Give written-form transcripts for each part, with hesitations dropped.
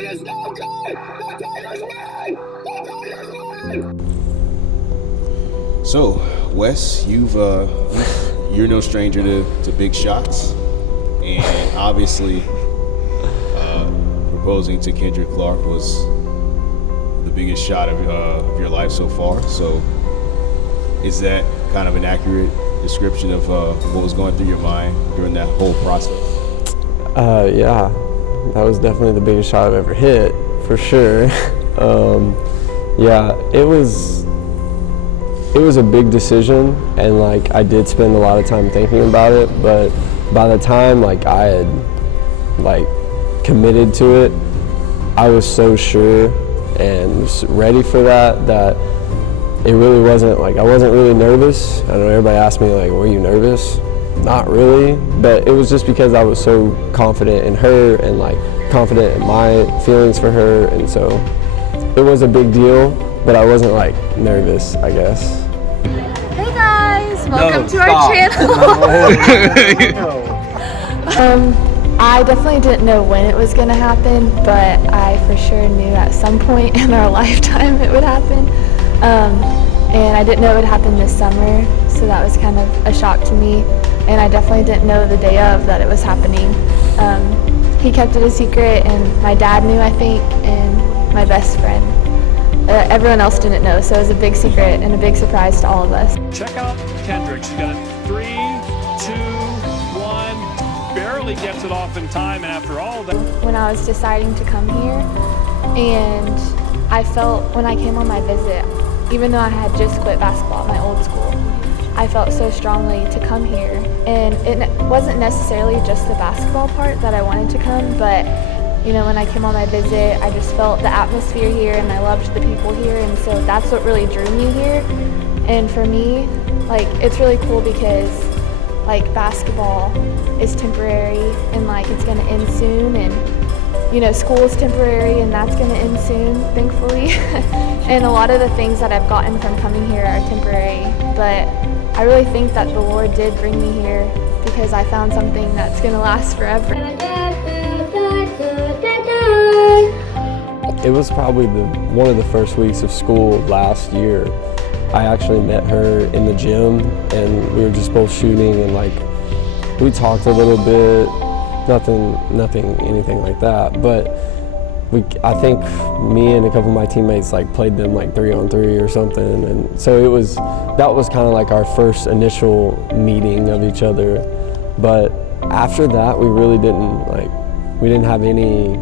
It is no good! The Tigers win! The Tigers win! So, Wes, you're no stranger to big shots, and obviously proposing to Kendrick Clark was the biggest shot of your life so far. So, is that kind of an accurate description of what was going through your mind during that whole process? Yeah, that was definitely the biggest shot I've ever hit, for sure. Yeah, it was a big decision, and like I did spend a lot of time thinking about it, but by the time like I had like committed to it, I was so sure and ready for that it really wasn't like, I wasn't really nervous. I know everybody asked me like, were you nervous? Not really, but it was just because I was so confident in her and like confident in my feelings for her, and so it was a big deal, but I wasn't like nervous, I guess. Hey guys, welcome to our channel. I definitely didn't know when it was gonna happen, but I for sure knew at some point in our lifetime it would happen. And I didn't know it would happen this summer, so that was kind of a shock to me. And I definitely didn't know the day of that it was happening. He kept it a secret, and my dad knew, I think, and my best friend. Everyone else didn't know, so it was a big secret and a big surprise to all of us. Check out Kendrick. She's got 3, 2, 1. Barely gets it off in time, and after all that. When I was deciding to come here, and I felt when I came on my visit, even though I had just quit basketball at my old school, I felt so strongly to come here. And it wasn't necessarily just the basketball part that I wanted to come, but you know, when I came on my visit, I just felt the atmosphere here, and I loved the people here, and so that's what really drew me here. And for me, like, it's really cool because like basketball is temporary, and like it's gonna end soon, and you know, school is temporary, and that's gonna end soon, thankfully. And a lot of the things that I've gotten from coming here are temporary, but I really think that the Lord did bring me here because I found something that's gonna last forever. It was probably one of the first weeks of school last year. I actually met her in the gym, and we were just both shooting, and like we talked a little bit, anything like that, but I think me and a couple of my teammates like played them like 3-on-3 or something, and so that was kind of like our first initial meeting of each other. But after that, we really didn't have any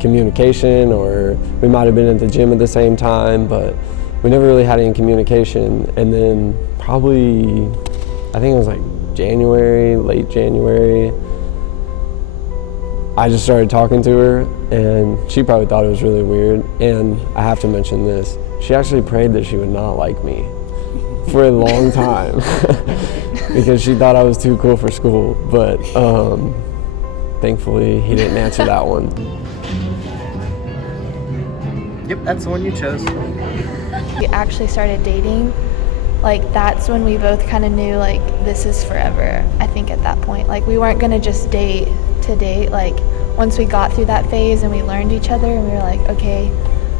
communication, or we might have been at the gym at the same time, but we never really had any communication. And then probably, I think it was like late January, I just started talking to her, and she probably thought it was really weird. And I have to mention this, she actually prayed that she would not like me for a long time because she thought I was too cool for school. But thankfully, he didn't answer that one. Yep, that's the one you chose. We actually started dating. Like, that's when we both kind of knew, like, this is forever, I think, at that point. Like, we weren't gonna just date to date. Like, once we got through that phase and we learned each other and we were like, okay,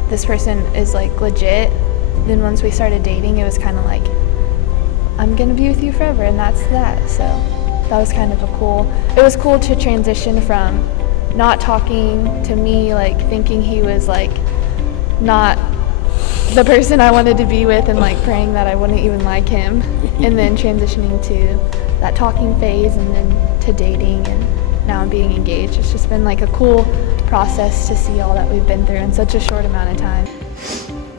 this person is like legit, then once we started dating, it was kind of like, I'm gonna be with you forever, and that's that. So that was kind of it was cool to transition from not talking to me, like thinking he was like not the person I wanted to be with, and like praying that I wouldn't even like him, and then transitioning to that talking phase, and then to dating, and now I'm being engaged. It's just been like a cool process to see all that we've been through in such a short amount of time.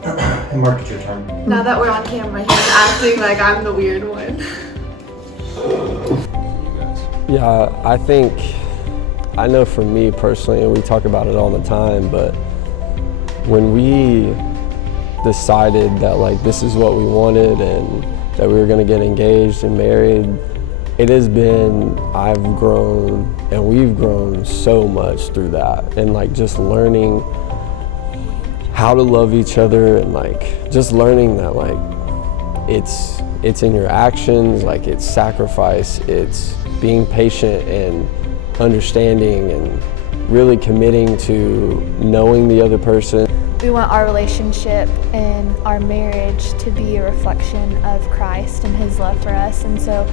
And Mark, it's your turn. Now that we're on camera, he's acting like I'm the weird one. Yeah, I know for me personally, and we talk about it all the time, but when we decided that like this is what we wanted and that we were gonna get engaged and married, it has been, I've grown and we've grown so much through that, and like just learning how to love each other, and like just learning that like it's in your actions, like it's sacrifice, it's being patient and understanding, and really committing to knowing the other person. We want our relationship and our marriage to be a reflection of Christ and his love for us. And so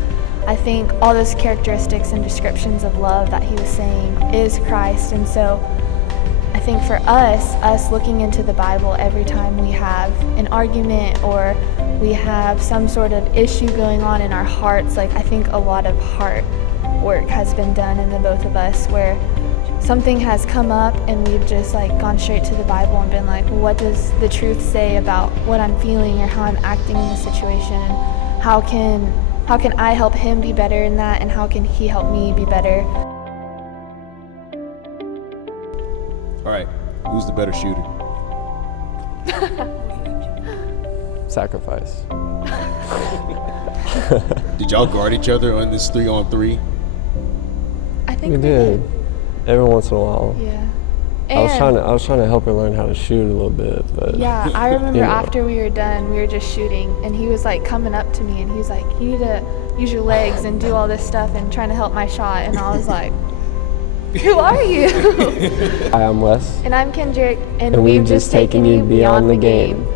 I think all those characteristics and descriptions of love that he was saying is Christ. And so I think for us looking into the Bible every time we have an argument or we have some sort of issue going on in our hearts, like I think a lot of heart work has been done in the both of us where something has come up and we've just like gone straight to the Bible and been like, well, what does the truth say about what I'm feeling or how I'm acting in this situation, and how can I help him be better in that, and how can he help me be better? All right, who's the better shooter? Sacrifice. Did y'all guard each other on this 3-on-3? I think We did. Every once in a while. Yeah. I was trying to help her learn how to shoot a little bit, but Yeah, I remember you know. after we were done, we were just shooting, and he was like coming up to me, and he was like, "You need to use your legs and do all this stuff," and trying to help my shot, and I was like, "Who are you?" Hi, I'm Wes, And I'm Kendrick, and and we've just taken you beyond the game.